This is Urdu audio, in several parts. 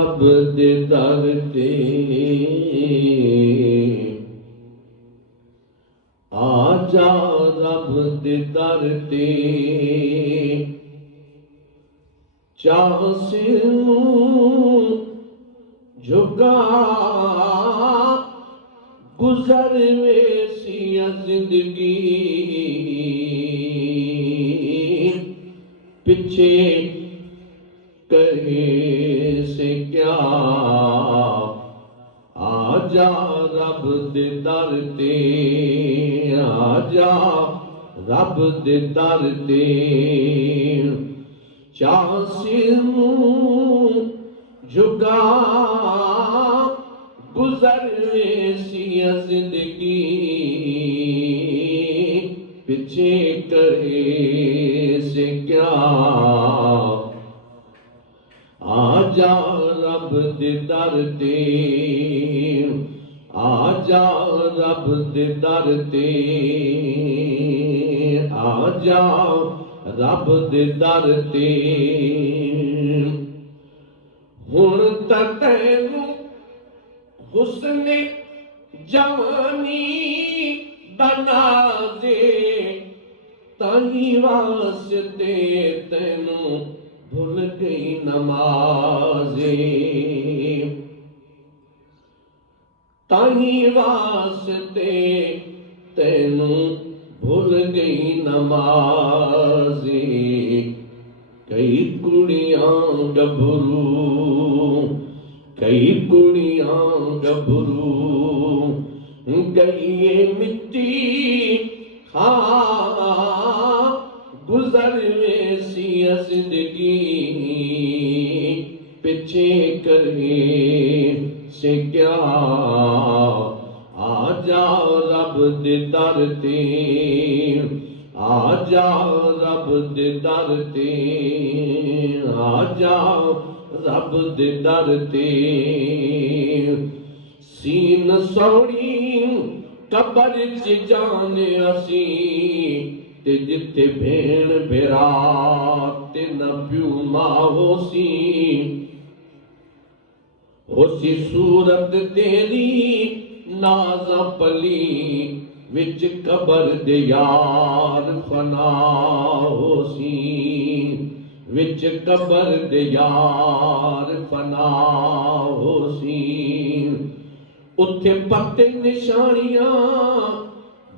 رب دے در تے آ جا، رب دے در تے چاہ سر جھکا گزر ویسی زندگی پیچھے کہے سے کیا آ جا رب دے در تے آ جا رب دے در تے چاہ سر جھکا گزر ویسی زندگی پیچھے کہے سے کیا آ جا رب دے در تے آ جا رب دے در تے آ جا رب دے در تے ہن تک تینوں حسن جوانی بنازے تاہی واسطے تینوں بھول گئی نمازیں تاہی واسطے تینوں بھول گئی نمازیں کئی کڑیاں گبھرو کئی کڑیاں گبھرو گئی مٹی ہاں گزر ویسی زندگی پیچھے کرے سے کیا آ جا رب دے در تے آ جا رب دے در تے آ جا رب دے در تے سین سوڑی قبر چ جان اسی تے جتے بھیڑ بھیرا تے نہ پیو ماں ہو سی صورت تیری نازاں پلی وچ قبر دے یار فنا ہو سی وچ قبر دے یار فنا ہو سی اتھے پتے نشانیاں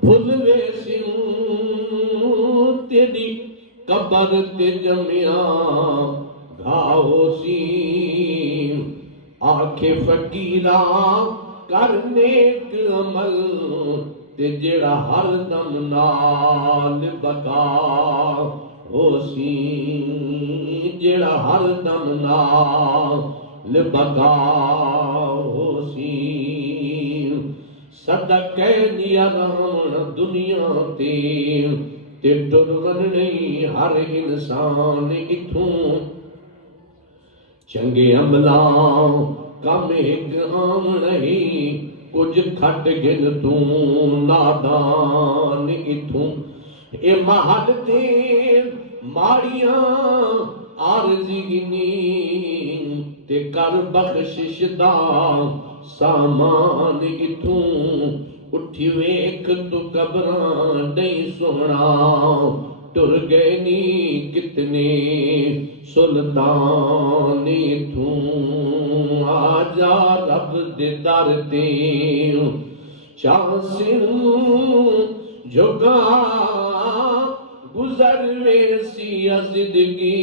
بھول ویسیوں تیری قبر تے جمعیاں گھاؤ سی آنکھیں فقیراں کر نیک عمل تے جڑا ہر دم نال بقا ہو سی جڑا ہر دم نال بقا ہو سی صدقہ دیا رہن دنیا تے ٹرن نہیں ہر انسان اتھوں چنگے عملاں کم ایک عام نہیں کچھ کھٹ گن تو نادان اتھوں اے محل تے ماڑیاں عارضی گنی تے کر بخشش دا سامان اتھوں اٹھی ویکھ تو قبراں نہیں سونا ٹر گئے نی کتنے سلطان اتھوں آ جا رب دے در تے چاہ سر جھکا گزر ویسی زندگی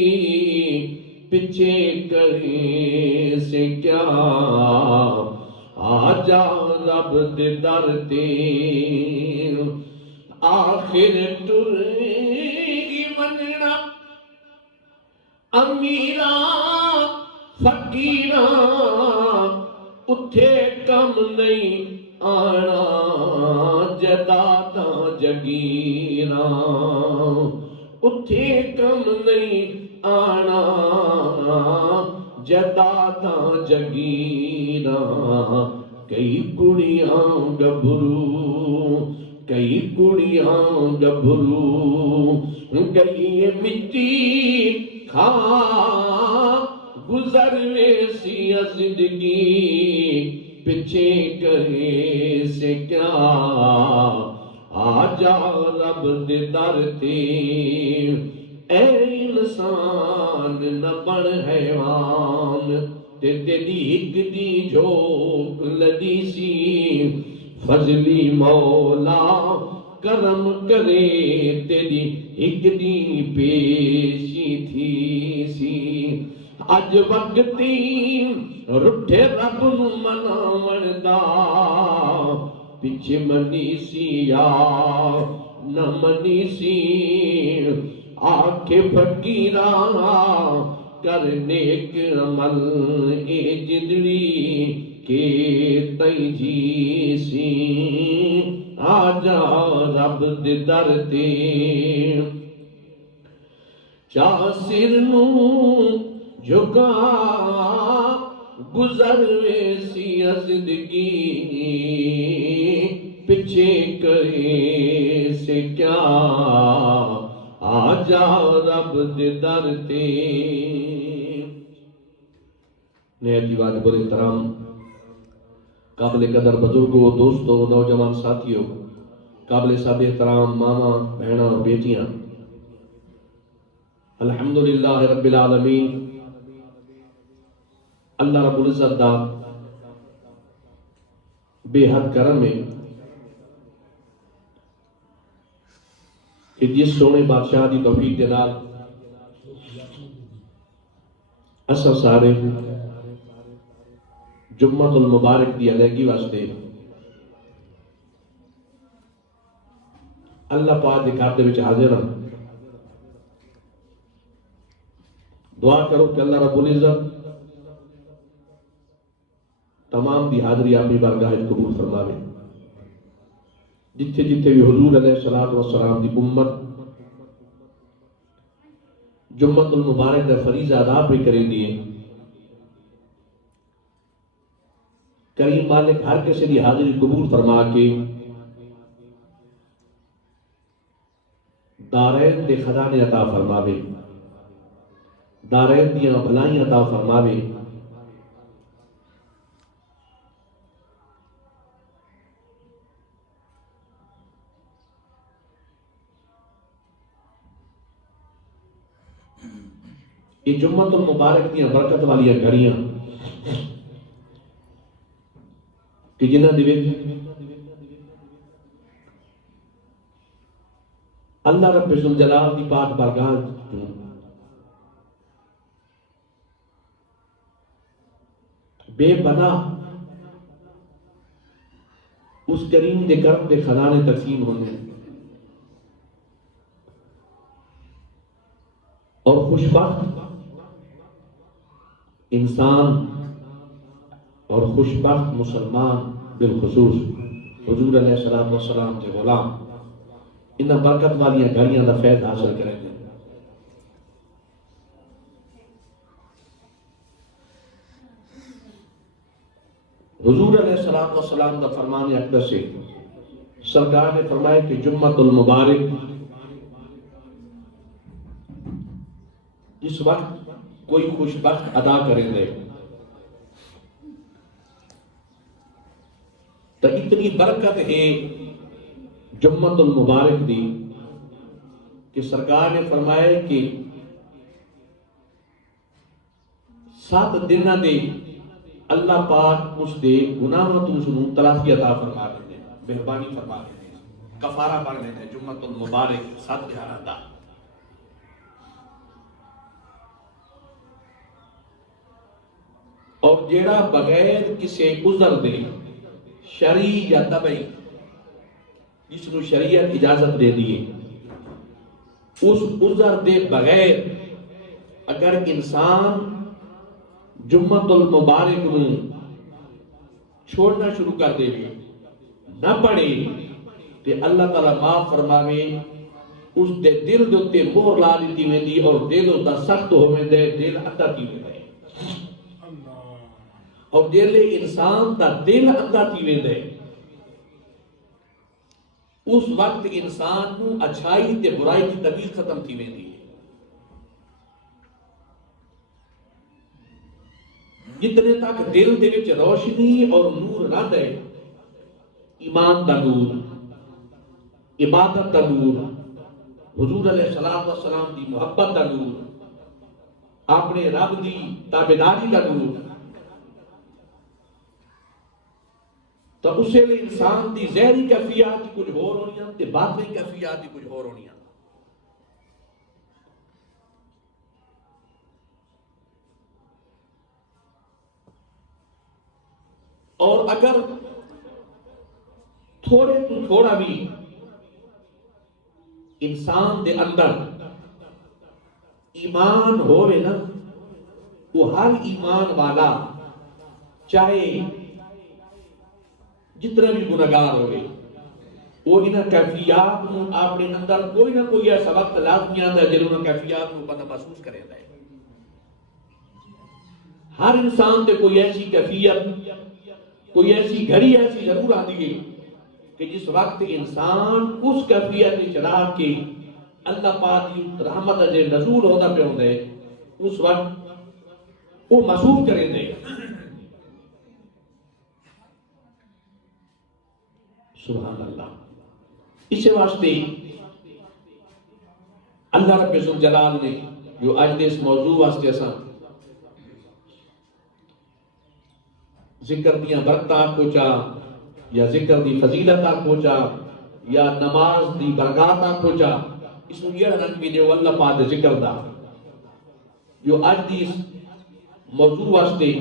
پیچھے کرے سے کیا آ جا رب دے در تے آخر ٹر گی وننا امیراں فقیراں اتھے کم نہیں آنا جداداں جگیراں اتھے کم نہیں آنا جداداں جگیراں کئی کڑیاں گبھرو کئی کڑیاں گبھرو گئی مٹی کھا گزر ویسی زندگی پیچھے کہے سے کیا آجا رب دے در تے اے انسان نہ بن حیوان تے تیری ایک دی جھوک لگی سی فضلی مولا کرم کرے تیری ایک دی پیشی تھی سی اج وقتی رٹھے رب نو مناون دا پیچھے منی سی یا نہ منی سی آکھے فقیراں کر نیک عمل اے جدڑی کے تئی جی سی آجا رب دے در تے چاہ سر نو جھکا گزر ویسی زندگی پیچھے کرے سے کیا آجا رب دے در تے نہایت واجب الاحترام قابل قدر بزرگوں دوستوں نوجوان ساتھیوں قابل سب احترام ماما بہنوں اور بیٹیاں الحمدللہ رب العالمین اللہ رب العزت دا بے حد کرم ہے کہ جس سونے بادشاہ دی توفیق دے نال اساں سارے جمعۃ المبارک دی ادائیگی واسطے اللہ پاک دے گھر دے وچ حاضر ہاں دعا کرو کہ اللہ رب العزت تمام دی حاضری اپنی بارگاہ وچ قبول فرماوے جتھے جتھے بھی حضور علیہ الصلوۃ والسلام دی امت جمعۃ المبارک دا فریضہ ادا بھی کریں دیے کریم مالک ہر کسی دی حاضری قبول فرما کے دارین دے خزانے عطا فرماوے دارین دیاں بھلائیں عطا فرماوے یہ جمعۃ المبارک دیاں برکت والیاں گھڑیاں کہ جنہاں دے وچ اللہ رب ذوالجلال دی پاک بارگاہ بے پناہ اس کریم دے کرم دے خزانے تقسیم ہونے اور خوشبخت انسان اور خوشبخت مسلمان بالخصوص حضور علیہ السلام کے غلام انہاں برکت والیاں گھڑیاں دا فیض حاصل کریں گے حضور علیہ السلام دا فرمان اقدس سے سرکار نے فرمایا کہ جمعۃ المبارک جس وقت کوئی خوشبخت ادا کریں گے تو اتنی برکت ہے جمعۃ المبارک دی کہ سرکار نے فرمایا کہ 7 دنوں دے اللہ پاک اس دے گناہوں تو اس نوں تلافی عطا فرما دیتے ہیں مہربانی فرما دیتے ہیں کفارہ بن دیتے ہیں جمعۃ المبارک 7 گھر دا اور جیڑا بغیر کسی عذر دے شرعی یا طبعی جس نو شریعت اجازت دے دیے اس عذر دے بغیر اگر انسان جمعۃ المبارک نو چھوڑنا شروع کر دے نہ پڑھے تے اللہ تعالیٰ معاف فرماوے اس دے دل دے تے مہر لا دیتی ویندی اور دل دا سخت ہوویندے دل اندھا تھی ویندے اور دل انسان دا دل اندھا تھی ویندے اس وقت انسان کو اچھائی تے برائی کی تمیز ختم تھی ویندی ہے جتنے تک دل دے وچ روشنی اور نور رہندا ہے، ایمان دا نور، عبادت دا نور، حضور علیہ السلام دی محبت دا نور، اپنے رب دی تابعداری دا نور، تو اس لیے انسان دی ظاہری کیفیات کچھ ہور ہونیاں تے باطنی کیفیات کچھ ہور ہونیاں۔ اور اگر تھوڑے تو تھوڑا بھی انسان دے اندر ایمان ہوئے نا، وہ ہر ایمان والا چاہے جتنا بھی گناہگار ہوئے، وہ انہاں کیفیات کو اپنے اندر کوئی نہ کوئی ایسا وقت لازمی آتا ہے جب انہاں کیفیات کو بندہ محسوس کرے گا۔ ہر انسان تے کوئی ایسی کیفیت، کوئی ایسی گھڑی ایسی ضرور آتی ہے کہ جس وقت انسان اس کیفیت چلا کے اللہ پاک کی رحمت جے نزول ہوتا پہ ہوتا ہے، اس وقت وہ محسوس کریں دے۔ سبحان اللہ۔ اس واسطے اللہ رب الجلال نے جو آج دے اس موضوع واسطے اساں ذکر دیاں برکتاں پہنچا، یا ذکر دی فضیلتاں پہنچا، یا نماز دی برکاتاں پہنچا، اس میں یہ رنگ بھی دے اللہ پاک دے ذکر دا جو آج دی اس موضوع واسطے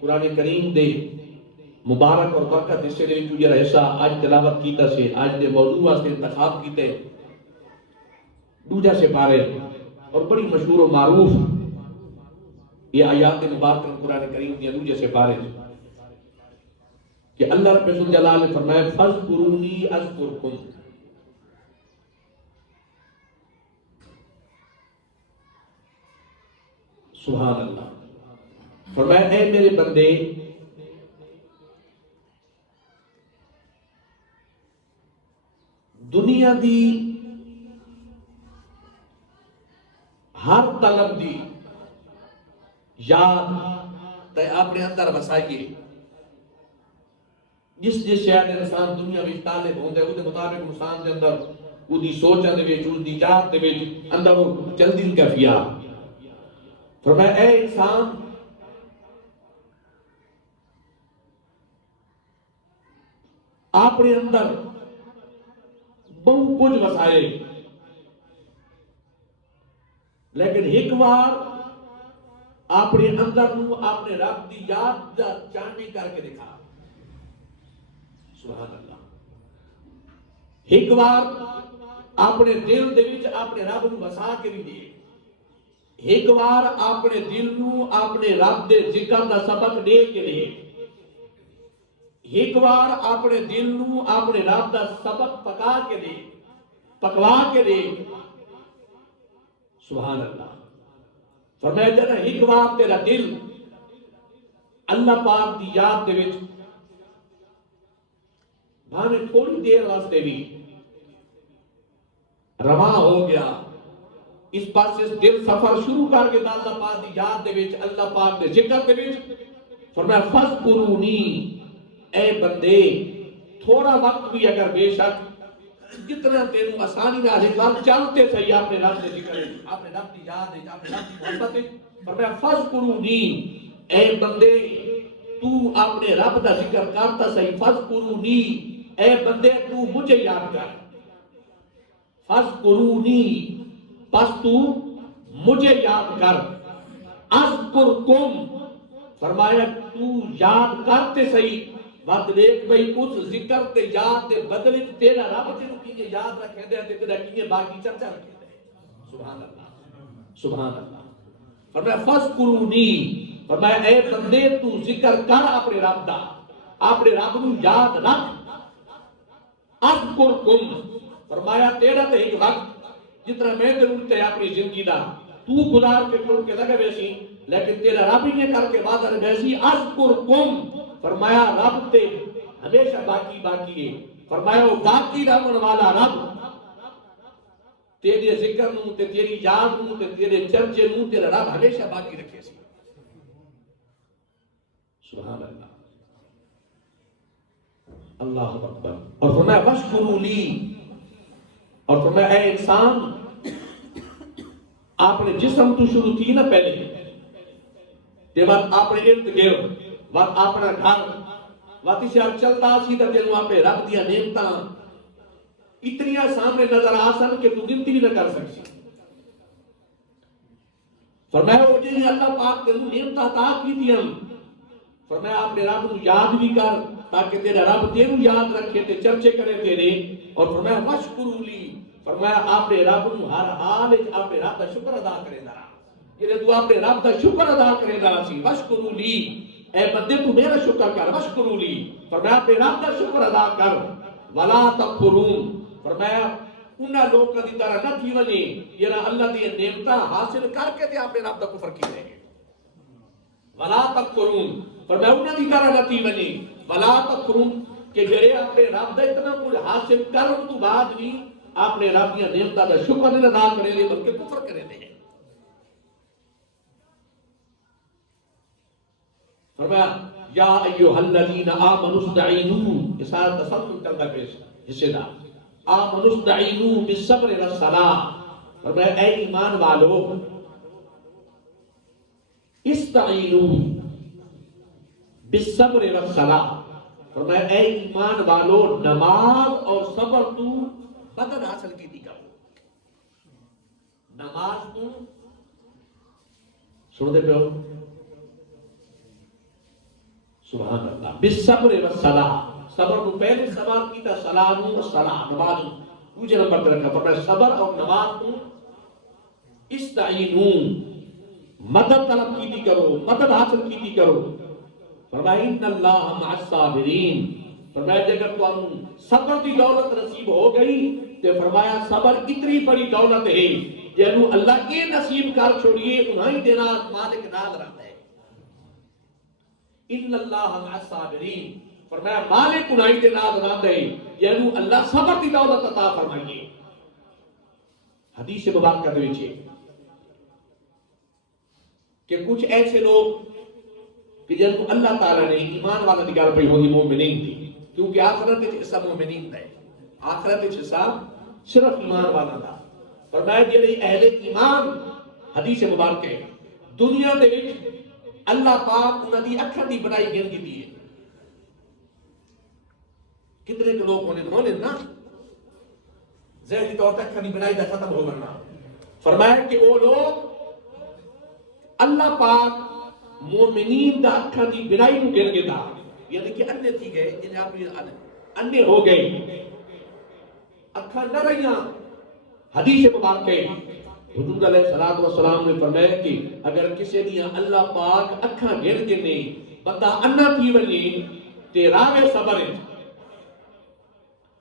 قرآن کریم دے مبارک اور برکت اس سے لئے جو یہ ایسا آج تلاوت کیتا سے آج دے موضوع واسطے انتخاب کیتے دوجہ سے پارے اور بڑی مشہور و معروف یہ آیات مبارک قرآن کریم دیا دوجہ سے پارے کہ اللہ رب الجلال نے فرمایا فَاذْكُرُونِي أَذْكُرْكُمْ، سبحان اللہ۔ فرمایا اے میرے بندے دنیا دی ہر طلب دی یاد تے اپنے اندر وسائیے، جس شہر انسان دنیا میں طالب ہوتا ہے وہ مطابق انسان کے اندر وہ دی سوچ اندر وچ اس دی یاد دے وچ اندر وہ چلدی کیفیات۔ فرمایا اے انسان اپنے اندر بہت کچھ وسائے، لیکن ایک بار اپنے اندر اپنے رب دی یاد چاندنی کر کے دکھا۔ سبحان اللہ۔ ایک بار اپنے دل دے وچ اپنے رب نو وسا کے بھی دے، ایک بار اپنے دل نو اپنے رب دے ذکر دا سبق دے کے دے، ایک بار اپنے دل نو اپنے رب دا سبق پکا کے دے، پکوا کے دے۔ سبحان اللہ۔ فرمایا جانا ایک بار تیرا دل اللہ پاک دی یاد دے وچ بھانے تھوڑی دیر واسطے بھی رواں ہو گیا، اس پاس اس دل سفر شروع کر کے اللہ پاک دی یاد دے وچ اللہ پاک دے ذکر دے وچ، فرمایا فَاذْكُرُونِي، اے بندے تھوڑا وقت بھی اگر بے شک جتنا تینوں آسانی نہ ہکلام چلتے صحیح اپنے رب دے ذکر اپنے رب دی یاد ہے اپنے رب دی محبت ہے، فرمایا فَاذْكُرُونِي، اے بندے تو اپنے رب دا ذکر کرتا صحیح، فَاذْكُرُونِي، اے بندے تو مجھے یاد کر، فَاذْكُرُونِي، پس تو مجھے یاد کر، اذکرکم، فرمایا تو یاد کرتے صحیح، بات دیکھ بھئی اس ذکر تے یاد دے بدلے تیرا رب تیرو کیے یاد رکھے دے تے تیرا کیے باقی چرچا رکھے دے۔ سبحان اللہ، سبحان اللہ۔ فرمایا فَاذْكُرُونِي، فرمایا اے بندے تو ذکر کر اپنے رب دا، اپنے رب نو یاد رکھ، اذکرکم، فرمایا تیرا تے ایک وقت جتنا میں ضرورت ہے اپنی زندگی دا تو گزار کے چھوڑ کے لگے ویسی، لیکن تیرا رب ہی نے کر کے بات ہے ویسی، اذکرکم، فرمایا رب تے ہمیشہ باقی باقی ہے، فرمایا وہ باقی رہن والا رب تیرے ذکر نو تے تیری یاد نو تے تیرے چرچے نو تیرا رب ہمیشہ باقی رکھے سی۔ سبحان اللہ، اللہ اکبر. اور فرمایا واشکروا لی، اور فرمایا اے انسان، آپ نے جسم تو شروع تھی نا پہلے، کے بعد آپ نے ارد گرد بعد اپنا گھر وقت سے چلتا سی تے تینوں آپ رب دیا نعمتاں اتنی سامنے نظر آ سن کہ تو گنتی بھی نہ کر سکسی. فرمایا وہ جی اللہ پاک تینوں نعمتاں عطا کی دیا، فرمایا آپ نے رب کو یاد بھی کر تاکہ تیرا رب تینوں یاد رکھے تے چرچے کرے تیرے. اور فرمایا واشکروا لی، فرمایا آپ نے رب کو ہر حال وچ آپ نے رب دا شکر ادا کرے دا، یہ تو آپ نے رب دا شکر ادا کرے دا سی. واشکروا لی، اے بندے تو میرا شکر کر. واشکروا لی، فرمایا آپ نے رب دا شکر ادا کر. ولا تکفرون، فرمایا انہاں لوکاں دی طرح نہ تھی ونے جنہاں اللہ دی نعمتاں حاصل کر کے تے آپ نے رب دا کفر کیتے ہیں. ولا تکفرون، فرمایا انہاں دی طرح نہ تھی ونے. ولا تکفرون کہ جڑے آپ نے رب دا اتنا کچھ حاصل کرن تو بعد بھی آپ نے رب دی نعمتاں دا شکر نہیں ادا کرے لے بلکہ کفر کرے لے. فرمایا یا ایھا الذین آمنوا استعینوا، اس آیت تسلسل چلتا پیش حصے دا، آمنوا استعینوا بالصبر والصلاۃ. فرمایا اے ایمان والو استعینوا بالصبر والصلاۃ، فرمایا اے ایمان والو نماز اور صبر تو مدد حاصل کی دی کرو. نماز تو سن دے پیو، سبحان اللہ. بالصبر والصلاۃ، صبر کو پہلے سوال کیتا، سلام و صلاۃ نماز دوسرے نمبر پر رکھا. فرمایا صبر اور نماز کو استعینوا مدد طلب کیتی کرو، مدد حاصل کیتی کرو. فرمایا ان اللہ مع الصابرین، فرمایا اگر تمہیں صبر دی دولت نصیب ہو گئی تو فرمایا صبر اتنی بڑی دولت ہے جنہوں اللہ کے نصیب کر چھوڑیے انہیں دینا مالک نال رہتا ہے. ان اللہ مع الصابرین، فرمایا مالک انہیں دینا رہتا ہے جنہوں اللہ صبر دی دولت عطا فرمائیے. حدیث مبارکہ دے وچ کہ کچھ ایسے لوگ کہ جنہوں اللہ تعالیٰ نے ایمان والا نگار پہ ہوئی مومنین تھی، کیونکہ آخرت وچ حصہ مومنین ہے، آخرت وچ حصہ صرف ایمان والا تھا. فرمایا جڑے اہل ایمان، حدیث مبارک ہے، دنیا دے وچ اللہ پاک انہاں دی اکھاں دی بڑائی گن کیتی ہے. کتنے لوگ ہونے نا ظاہری طور تک اکھاں دی بڑائی دا ختم ہو گنا. فرمایا کہ وہ لوگ اللہ پاک مومنین دا اکھاں دی بڑائی نو گن کے دا، یعنی کہ اندھے تھی گئے، جنہیں آپ اندھے ہو گئے، اکھاں نہ رہیاں. حدیث مبارک ہے حضور علیہ السلام نے فرمایا کہ اگر کسی دیا اللہ پاک اکھاں گن کے نہیں بندہ انہ تھی ونی تے راوے صبر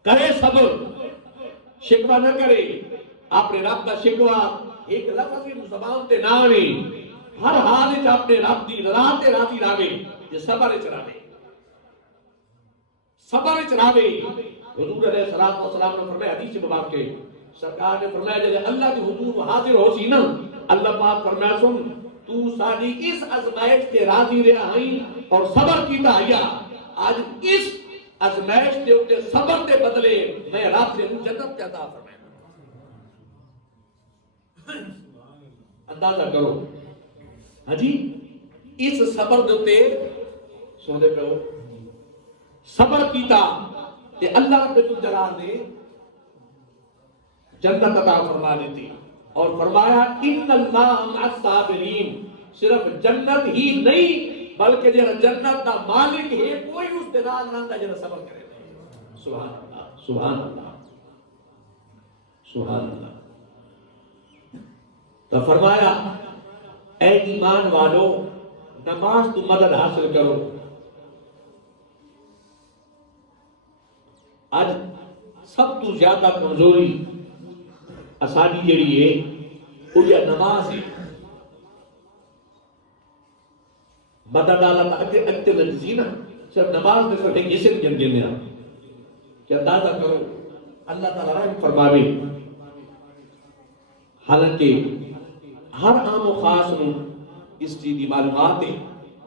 کرے، صبر شکوہ نہ کرے. آپ نے رب کا شکوہ ایک لفظ زبان تے نہ آوے، ہر حال وچ اپنے رب دی رضا تے راضی رہے، یہ صبر وچ رہے، صبر وچ رہے. حضور علیہ السلام نے فرمایا حدیث مبارک ہے، سرکار نے فرمایا جب اللہ کے حضور حاضر ہو سی نا، اللہ پاک فرمایا سن تو ساری اس ازمائش کے راضی رہا ہیں اور صبر کیتا آیا، آج اس ازمائش کے اوپر صبر کے بدلے میں رب سے جنت عطا فرمایا. اندازہ کرو ہاں جی، اس صبر دے تے سونے پہ صبر کیتا تے اللہ رب الجلال نے جنت عطا فرما دیتی. اور فرمایا ان اللہ مع الصابرین، صرف جنت ہی نہیں بلکہ جہاں جنت دا مالک ہے کوئی اس دے نال رہندا جہاں صبر کرے. سبحان اللہ، سبحان اللہ، سبحان اللہ. تو فرمایا اے ایمان والو نماز تو مدد حاصل کرو. آج سب تو زیادہ کمزوری اساڈی جڑی ہے وہ یہ نماز ہے. مدد اللہ اگے اگتے لگی نا، صرف نماز میں صرف ایک اسم جن دینے کہ اندازہ کرو اللہ تعالیٰ رحم فرماوے. حالانکہ ہر عام و خاص میں اس چیز کی معلومات ہے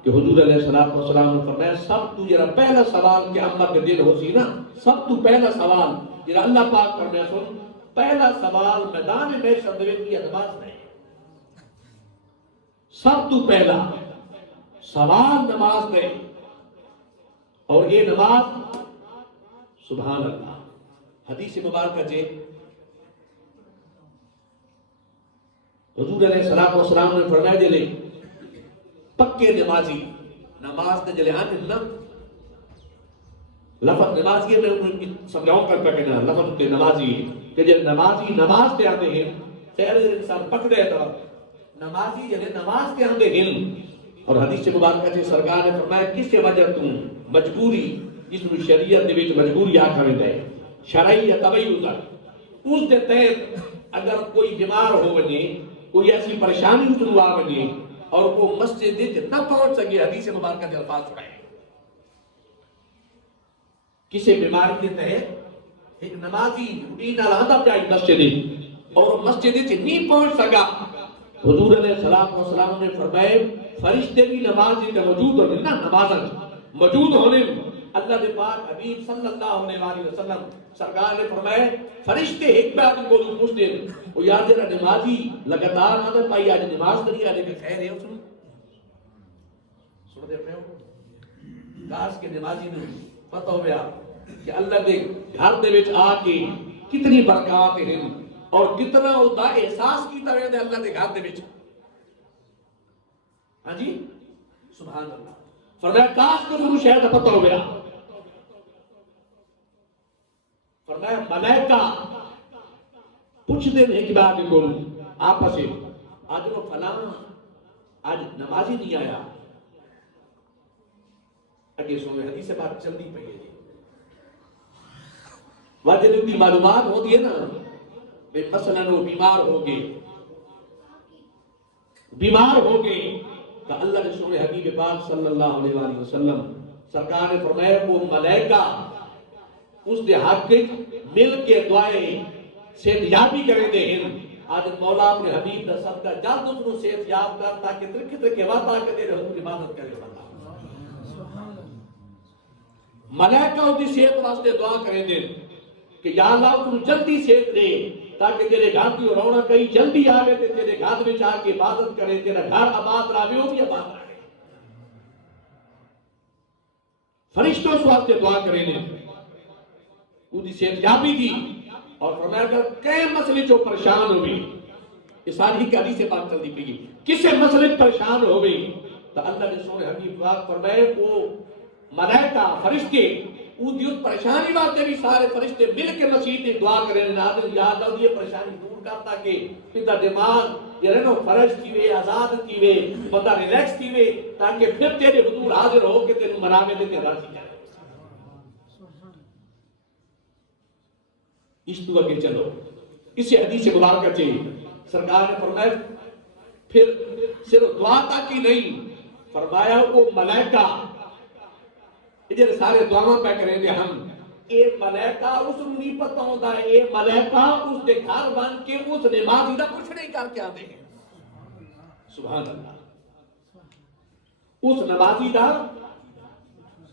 کہ حضور علیہ السلام نے فرمایا سب تو جرا پہلا سوال کہ اما کے دل ہو سی نا، سب تو پہلا سوال جرا اللہ پاک فرمایا سن پہلا سوال میدان میں صدرے کی نماز میں، سب تو پہلا سوال نماز میں، اور یہ نماز سبحان اللہ حدیث مبارکہ جے حضور علیہ السلام نے فرمایا جلے پکے نمازی نماز نے جلے آنے نا لفظ نمازی ہے میں ان کی سمجھاؤں کر پکے نا لفظ تے نمازی کہ جلے نمازی نماز تے آنے ہیں خیر انسان پکڑے تھا نمازی جلے نماز تے آنے ہیں، اور حدیث مبارکہ جے سرکار نے فرمایا کس وجہ تم مجبوری جس میں شریعت دے وچ مجبوری آکھا ویندا ہے شرعی یا تبعی اس دے تحت اگر کوئی بیمار ہو ونے کوئی ایسی پریشانی اس نو آ ونے اور وہ مسجد نہ پہنچ سکے، حدیث مبارکہ کے الفاظ سنائے کسی بیماری کے تحت ایک نمازی روٹین آلادہ پہ آئی مسجد اور مسجد نہیں پہنچ سکا، حضور علیہ السلام نے فرمائے فرشتے بھی نمازی کا موجود ہونے نا نمازن موجود ہونے اللہ دے پاک حبیب صلی اللہ علیہ وسلم سرکار نے فرمائے فرشتے ایک بات کو پوچھتے وہ یار جرا نمازی لگاتار آدھے پائی آج نماز کری آنے کے خیر ہے اسن سن دے پہ ہو کاش کے نمازی نے پتہ ہو گیا کہ اللہ دے گھر دے وچ آ کے کتنی برکات ہیں اور کتنا ہوتا احساس کی طرح دے اللہ دے گھر دے وچ ہاں جی سبحان اللہ فرمایا کاش کو تمہیں شاید پتہ ہو گیا، فرمایا ملائکہ پوچھ دے ہیں کہ بات کو آپس سے آج وہ فلاں آج نمازی نہیں آیا اگے سوئے حدیث سے بات جلدی پہ ہے واجہ کی معلومات ہوتی ہے نا بے مثلا وہ بیمار ہو گئے تو اللہ رسول حبیب پاک صلی اللہ علیہ وآلہ وسلم سرکار نے فرمایا وہ ملائکہ اس دے حق مل کے دعائیں صحتیابی کریں دے ہیں آج مولا اپنے حبیب کا صدقہ جلد اس کو صحتیاب کر تاکہ ترکت کے وعدہ کے دے حضور عبادت کرے بندہ ملائکہ اس دی صحت واسطے دعا کریں دے کہ یا اللہ تم جلدی صحت دے تاکہ تیرے گھر کی رونق کہیں جلدی آوے تے تیرے گھر میں آ کے عبادت کرے تیرا گھر آباد راوے ہو بھی آباد رہے فرشتوں اس واسطے دعا کریں دے وہ دی صحت یابی دی اور فرمایا اگر کئی مسئلے جو پریشان ہوئی یہ ساری کی حدیث سے بات چلتی پی گئی کسے مسئلے پریشان ہو گئی تو اللہ رسول حبیب پاک فرمائے وہ ملائکہ فرشتے وہ دیو پریشانی واسطے بھی سارے فرشتے مل کے مسیح نے دعا کریں ناظر یا اللہ یہ پریشانی دور کرتا کہ پتا دماغ یہ رہنو فرش تیوے آزاد تیوے بندہ ریلیکس تیوے تاکہ پھر تیرے حضور حاضر ہو کے تیرے منامے دے کے راضی کرے اس دعا کے چلو اسی حدیث مبارکہ چاہیے سرکار نے فرمایا پھر صرف دعا تک ہی نہیں فرمایا وہ ملائکہ جب سارے دعاوں پہ کریں گے ہم اے ملائکہ اس کو نہیں پتہ ہوتا ہے اے ملائکہ اس دے گھر بن کے اس نمازی دا کچھ نہیں کر کے آتے ہیں سبحان اللہ اس نمازی دا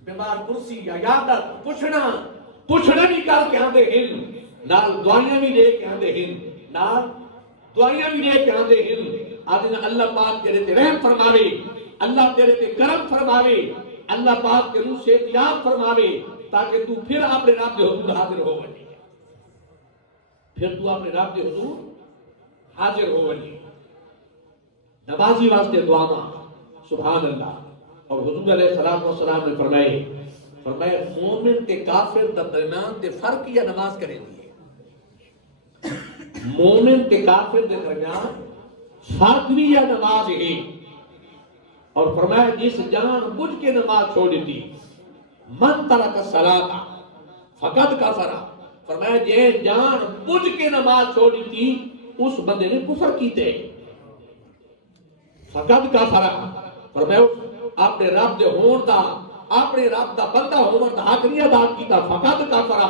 بیمار کرسی یا یادت پوچھنا بھی کر کے آتے ہیں نال دعائیاں بھی لے کے آتے ہیں نال دعائیاں بھی لے کے آتے ہیں آدھے اللہ پاک تیرے تے رحم فرماوے اللہ تیرے تے کرم فرماوے اللہ پاک کے روح سے احتیاط فرماوے تاکہ تو پھر اپنے رب دے حضور حاضر ہو بنی پھر تو اپنے رب دے حضور حاضر ہو بنی نمازی واسطے دعا سبحان اللہ اور حضور علیہ السلام نے فرمائے مومن تے کافر درمیان تے فرق یا نماز کریں گے مومن تے کافر دے درمیان فرق بھی یا نماز ہے اور فرمایا جس جان بجھ کے نماز چھوڑ دی من ترک الصلاۃ فقط کفر فرمایا جے جان بجھ کے نماز چھوڑ دی اس بندے نے کفر کیتے فقط کفر فرمایا اپنے رب دے ہون دا اپنے رب دا بندہ ہون دا حق نہیں ادا کیتا فقط کفر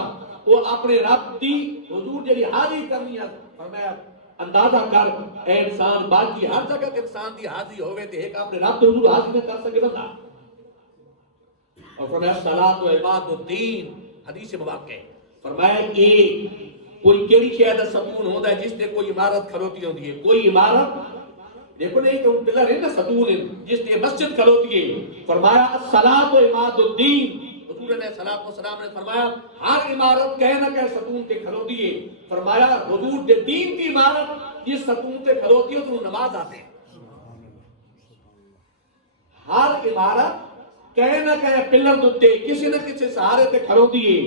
وہ اپنے رب دی حضور جڑی حاضری کرنی ہے فرمایا اندازہ کر اے انسان باقی ہر جگہ کے انسان دی حاضری ہوئے تھے ایک اپنے رب دے حضور حاضری نہ کر سکے بندہ. اور فرمایا صلاۃ و عباد الدین حدیث مبارک ہے. فرمایا کہ کوئی کیڑی شے دا ستون ہوندا ہے جس تے کوئی عمارت کھلوتی ہوندی ہے. کوئی عمارت دیکھو نہیں کہ پلر ہے نا ستون جس تے مسجد کھلوتی ہے. فرمایا الصلاۃ و عماد الدین. حضور علیہ الصلوۃ والسلام نے فرمایا ہر عمارت کہے نہ کہ ستون تے کھلوتی ہے. فرمایا حضور دے دین کی عمارت جس ستون تے کھلوتی ہے تو نماز آتے ہیں. ہر عمارت کہے نہ کہے پلر دوتے کسی نہ کسی سہارے تے کھلوتی ہے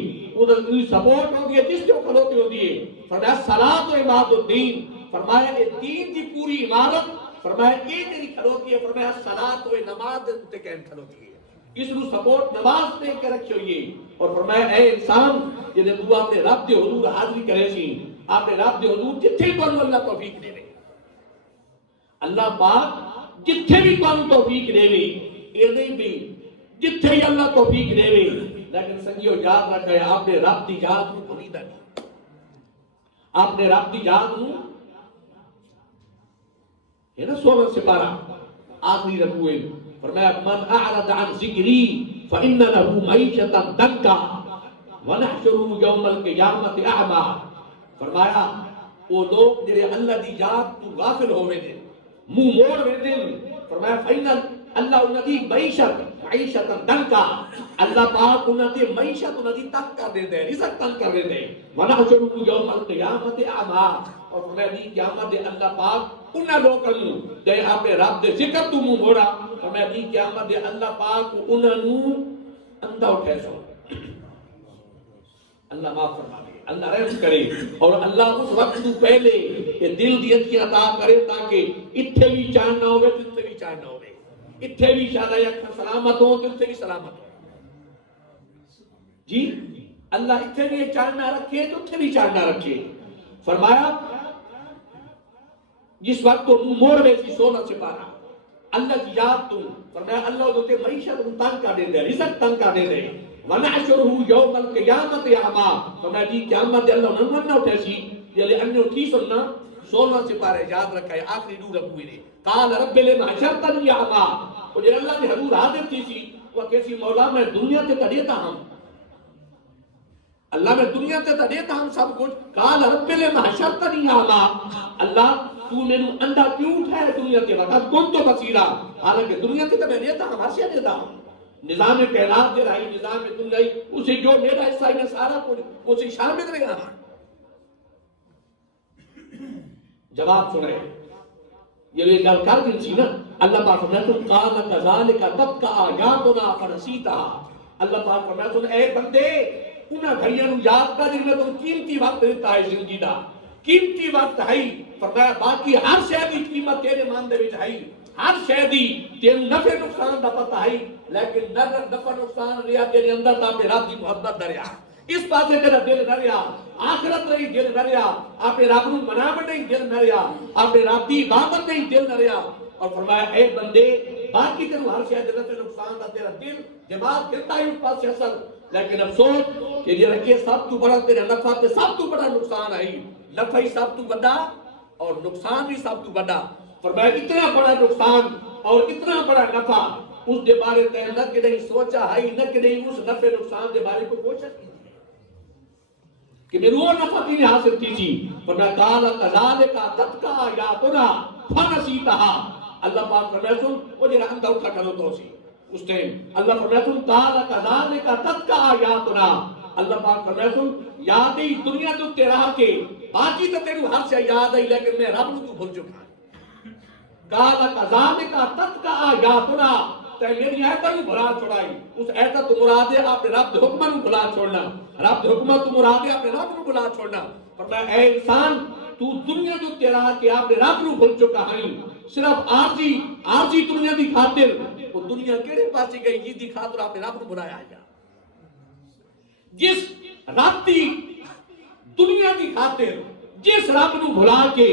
ادھر سپورٹ ہوتی ہے جس تے کھلوتی ہوتی ہے. فرمایا صلاۃ و عماد الدین. فرمایا یہ دین کی پوری عمارت فرمایا یہ تیری کھلوتی ہے. فرمایا صلاۃ و نماز تے کہن کھلوتی ہے اس نو سپورٹ نماز دے کے رکھی ہوئی ہے. اور فرمایا اے انسان جے تو اپنے رب دے حضور حاضری کرے سی اپنے رب دے حضور جتھے کو اللہ توفیق دے. اللہ پاک جتھے بھی کو توفیق دے اے نہیں بھی جتھے ہی اللہ توفیق دے. لیکن سنگیو یاد رکھے آپ نے رب دی یاد کو بھولیدا نہیں. آپ نے رب دی یاد نو ہے نا 16 سپارہ آخری رکوع ہے. فرمایا من اعرض عن ذکری فإن له معیشۃ ضنکا ونحشره یوم القیامۃ اعمی. فرمایا وہ لوگ جڑے اللہ دی یاد تو غافل ہوئے نے منہ موڑ ویندے. فرمایا فإن اللہ انہاں دی معیشت ضنکا. اللہ پاک انہاں دی معیشت انہاں دی تنگ کر دیندا ہے رزق تنگ کر دیندا ہے. ونحشره یوم القیامۃ اعمی. اور فرمایا دی قیامت دے اللہ پاک انہاں لوکاں نوں جے اپنے رب دے ذکر تو منہ موڑا فرمایا دی قیامت دے اللہ پاک انہاں نوں اندھا اٹھے سو. اللہ معاف فرما دے اللہ رحم کرے. اور اللہ اس وقت تو پہلے یہ دل دی اچھی عطا کرے تاکہ اتھے بھی چان نہ ہوئے اتھے بھی چان نہ ہوئے اتھے بھی شاید اکھا سلامت ہوں اتھے بھی سلامت ہوں. جی اللہ اتھے بھی چان نہ رکھے تو اتھے بھی چان نہ رکھے. فرمایا جس وقت تو موڑ ویسی 16 سپارہ اللہ کی یاد تو فرمایا اللہ دوتے معیشت تنگ کا دے دے رزق تنگ کا دے دے. ونحشره یوم القیامت اعمی. فرمایا جی قیامت دے اللہ انہوں نہ اٹھے سی جلے انہوں کی سننا 16 سپارے یاد رکھا ہے آخری دو رکھوئی نے. قال رب لما حشرتنی اعمی. وہ جلے اللہ نے حضور حاضر تھی سی وہ کیسی مولا میں دنیا تے تڑیتا ہم اللہ میں دنیا تے تڑیتا ہم سب کچھ. قال رب لما حشرتنی اعمی. اللہ تو نے اندھا کیوں اٹھایا دنیا کے وقت کون تو بصیرہ حالانکہ دنیا کے تو میں دیتا ہوں ہمارے سے دیتا ہوں. نظام کائنات جو رہی نظام دنیائی اسے جو میرا حصہ ہے سارا کچھ اسے شامل رہا. جواب سنے یہ گل کر دن سی نا اللہ پاک فرماتا ہے قال كذلك تبقى آیاتنا فنسیتها. اللہ پاک فرماتا ہے اے بندے انہاں گھڑیاں نو یاد کر جن میں تم قیمتی وقت دیتا ہے زندگی دا قیمتی وقت ہے. فرمایا باقی ہر شے دی قیمت تیرے مان دے وچ ہے ہر شے دی تینوں نفع نقصان دا پتہ ہے لیکن نفع نقصان رہیا تیرے اندر تا رب دی محبت دریا اس پاسے تیرا دل نہ رہیا آخرت رہی دل نہ رہیا اپنے رب نو مناون نہیں دل نہ رہیا اپنے رب دی عبادت نہیں دل نہ رہیا. اور فرمایا اے بندے باقی تینوں ہر شے دے نفع نقصان دا تیرا دل دماغ کرتا ہے اس پاسے اثر لیکن افسوس کہ یہ سب تو بڑا تیرا نفع تے سب تو بڑا نقصان ہے. نفع ہی سب تو بڑا اور نقصان بھی سب تو بڑا. فرمایا اتنا بڑا نقصان اور اتنا بڑا نفع اس دے بارے تے نہ کہ نہیں سوچا ہے نہ کہ نہیں اس نفع نقصان دے بارے کو کوشش کی کہ میرے وہ نفع کی حاصل کی تھی. فرمایا قال كذلك تبقى آیاتنا فنسیتها. اللہ پاک فرمایا سن وہ جڑا اندھا اٹھا کرو تو سی اس ٹائم اللہ فرمایا سن قال كذلك تبقى آیاتنا. اللہ پاک فرمایا سن یاد ہی دنیا تو تیرا کے باقی تو تیرے ہر سے یاد ہے لیکن میں رب نو تو بھول چکا. قال كذلك تبقى آیاتنا. تے میری آیتاں نو بھلا چھوڑائی اس آیت تو مراد ہے اپنے رب دے حکم نو بھلا چھوڑنا رب دے حکم تو مراد ہے اپنے رب نو بھلا چھوڑنا. فرمایا اے انسان تو دنیا تو تیرا کہ اپنے رب نو بھول چکا ہے صرف عارضی دنیا دی خاطر. وہ دنیا کیڑے پاسے گئی جس دی خاطر اپنے رب نو بلایا ہے جس رب دی دنیا دی خاطر جس رب نو بھلا کے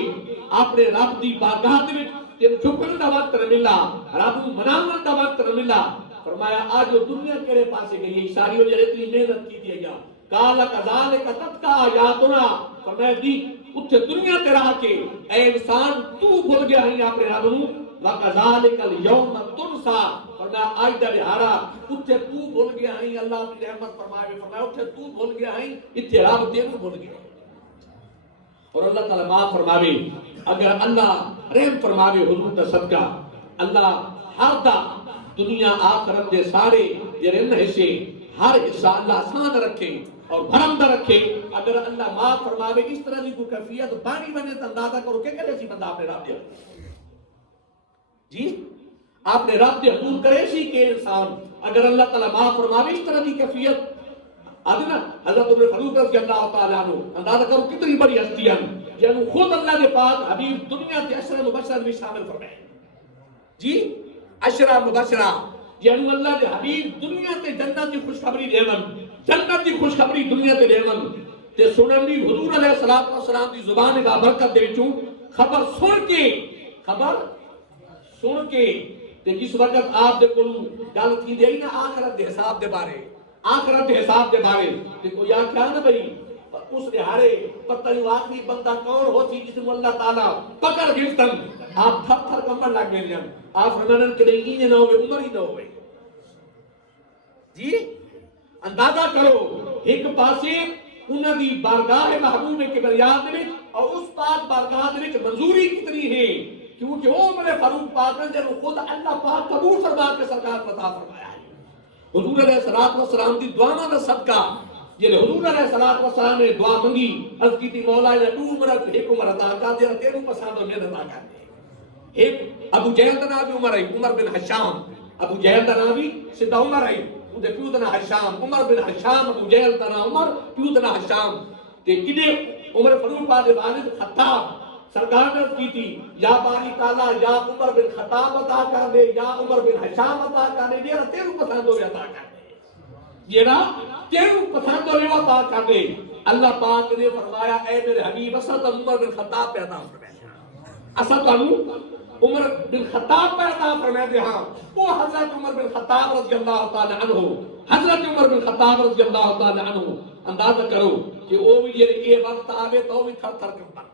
اپنے رب دی بارگاہ دے وچ تین جھکن دا وقت نہ ملا رب نو مناون دا وقت نہ ملا. فرمایا آج دنیا کیڑے پاسے گئی ہے ساری وجہ اتنی محنت کی تھی. قال كذلك تبقى آیاتنا. فرمایا دی اتھے دنیا تے رہ کے اے انسان تو بھول گیا ہیں اپنے رب نو وَكَذَلِكَ الْيَوْمَ تُنْسَى فرمایا آج دا دہاڑا اتھے تو بھول گیا ہیں اللہ اپنی رحمت فرمائے فرمایا اتھے تو بھول گیا ہیں اتھے رب تینوں بھول گیا اور اللہ تعالیٰ معاف فرماوے اگر اللہ رحم فرماوے حضور دا صدقہ اللہ ہر دا دنیا آخرت دے سارے جرن حصے ہر حصہ اللہ آسان رکھے اور بھرم دا رکھے اگر اللہ معاف فرماوے اس طرح دی کوئی کیفیت بانی بنے تو اندازہ کرو کہ کرے سی بندہ آپ نے رب دے جی آپ نے رب دے حضور کرے سی کہ انسان اگر اللہ تعالیٰ معاف فرماوے اس طرح دی کیفیت آدھنا حضرت عمر فاروق رضی اللہ تعالیٰ عنہ اندازہ کرو کتنی بڑی ہستی ہیں یعنی خود اللہ کے پاک حبیب دنیا کے عشرہ مبشرہ بھی شامل فرمائے جی عشرہ مبشرہ یعنی اللہ کے حبیب دنیا تے جنت کی خوشخبری دیون جنت کی خوشخبری دنیا تے دیون تے سنن دی حضور علیہ الصلوۃ والسلام دی زبان کا برکت دے وچوں خبر سن کے تے جس وقت آپ دے کول گل تھی دی نا آخرت دے حساب دے بارے تے کوئی آکھیا نہ بھئی اس دہاڑے پتہ نہیں آخری بندہ کون ہو سی جس کو اللہ تعالیٰ پکڑ گرفتن آپ تھر تھر کمبر لگ گئے جان آپ فرمانن کہ نہیں نہ ہوئے عمر ہی نہ ہوئے جی اندازہ کرو ایک پاسے انہاں دی بارگاہ محبوب کبریا دے وچ اور اس پاک بارگاہ دے وچ منظوری کتنی ہے کیونکہ وہ عمر فاروق پاک نے جب خود اللہ پاک قبول فرما کے سرکار عطا فرمایا ہے حضور علیہ الصلوۃ والسلام دی دعاواں دا صدقہ یہ حضور علیہ الصلوۃ والسلام نے دعا منگی عرض کی تھی مولا نے تو عمر ایک عمر عطا کر دے تینوں پسند میں عطا کر دے ایک ابو جہل دا نام عمر ہے عمر بن حشام ابو جہل دا نام بھی سیدھا عمر ہے اودے پیو دا نام حشام عمر بن حشام ابو جہل دا نام عمر پیو دا نام حشام تے کدے عمر فاروق دے والد خطاب سرکار نے کی تھی یا باری تعالیٰ یا عمر بن خطاب عطا کر دے یا عمر بن حشام عطا کر دے یہ تینوں پسند ہوئے عطا کر دے یہ نا تینوں پسند ہوئے عطا کر دے اللہ پاک نے فرمایا اے میرے حبیب اسد عمر بن خطاب پہ عطا فرمایا اسد عمر بن خطاب پہ عطا فرمایا دے ہاں وہ حضرت عمر بن خطاب رضی اللہ تعالی عنہ حضرت عمر بن خطاب رضی اللہ تعالی عنہ اندازہ کرو کہ وہ بھی یہ وقت آوے تو بھی تھر تھر کرتا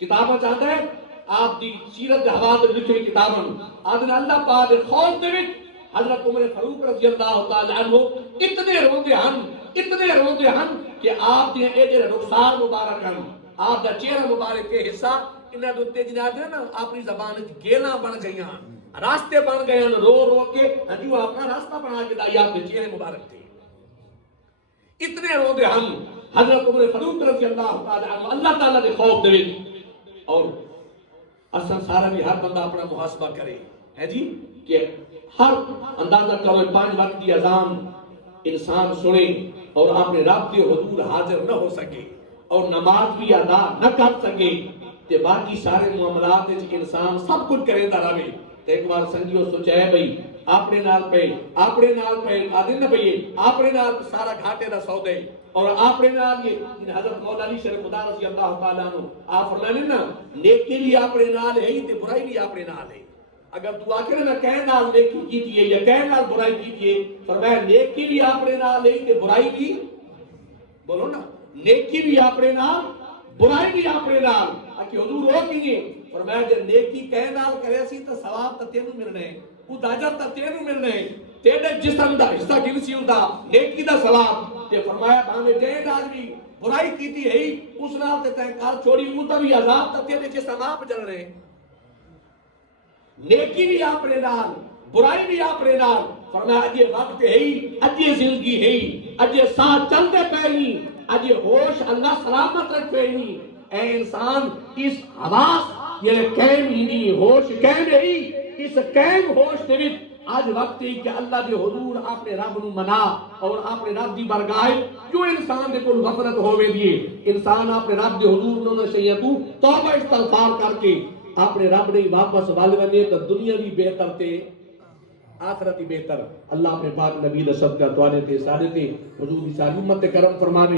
کتاباں چاہتا ہے آپ دی سیرت حوالے لکھی کتاباں آدھنا اللہ پاک دے خوف دے وچ حضرت عمر فاروق رضی اللہ تعالی عنہ اتنے روندے ہن کہ آپ دے ایڈے رخسار مبارک ہن آپ دا چہرہ مبارک کے حصہ انہاں دے تے جناب نا اپنی زبان وچ گیلاں بن گئیاں راستے بن گئے ہیں رو رو کے جو اپنا راستہ بنا کے دائی آپ دے چہرے مبارک تھے اتنے روندے ہن حضرت عمر فاروق رضی اللہ تعالی عنہ اللہ تعالی دے خوف دے وچ اور اصلا سارا بھی ہر بندہ اپنا محاسبہ کرے ہے جی کہ ہر اندازہ کرو 5 وقت کی اذان انسان سنے اور اپنے رب کے حضور حاضر نہ ہو سکے اور نماز بھی ادا نہ کر سکے تے باقی سارے معاملات وچ انسان سب کچھ کریندا رہے تے ایک بار سنگیو سوچے بھئی اپنے نال پہ آدھے نہ بھئی اپنے نال سارا گھاٹے دا سودے اور اپنے نال یہ حضرت مولا علی شریف خدا رضی اللہ تعالیٰ عنہ آپ فرمانے نا نیکی بھی اپنے نال ہے تے برائی بھی اپنے نال ہے اگر تو آخر میں کہہ نال نیکی کیتی ہے یا کہہ نال برائی کیتی ہے فرمایا نیکی بھی اپنے نال ہے تے برائی بھی بولو نا نیکی بھی اپنے نال برائی بھی اپنے نال کہ حضور ہو کیے فرمایا جب نیکی کہہ نال کرے سی تو ثواب تے تینوں ملنے او اجر تے تینوں ملنے تیرے جسم دا حصہ گنسی ہوندا نیکی دا ثواب تے فرمایا بھاوے جے نال بھی برائی کیتی ہے اس نال تے تے کار چھوڑی او تے بھی عذاب تے تیرے جسم آپ جلنے نیکی بھی اپنے نال برائی بھی اپنے نال فرمایا اجے وقت ہے اجے زندگی ہے اجے ساتھ چلتے پئی اجے ہوش اللہ سلامت رکھے اے انسان اس حواس یہ قائم ہی نہیں ہوش قائم نہیں اس قائم ہوش دے وچ آج وقت ہے کہ اللہ دے حضور اپنے رب نو منا اور اپنے رب دی برگاہ جو انسان دے کول غفلت ہوے دیے انسان اپنے رب دے حضور نو نشیاں تو توبہ استغفار کر کے اپنے رب نے واپس ول ونے تو دنیا بھی بہتر تے آخرت بھی بہتر اللہ اپنے پاک نبی دا صدقہ توانے تے سارے تے حضور دی ساری امت تے کرم فرماوے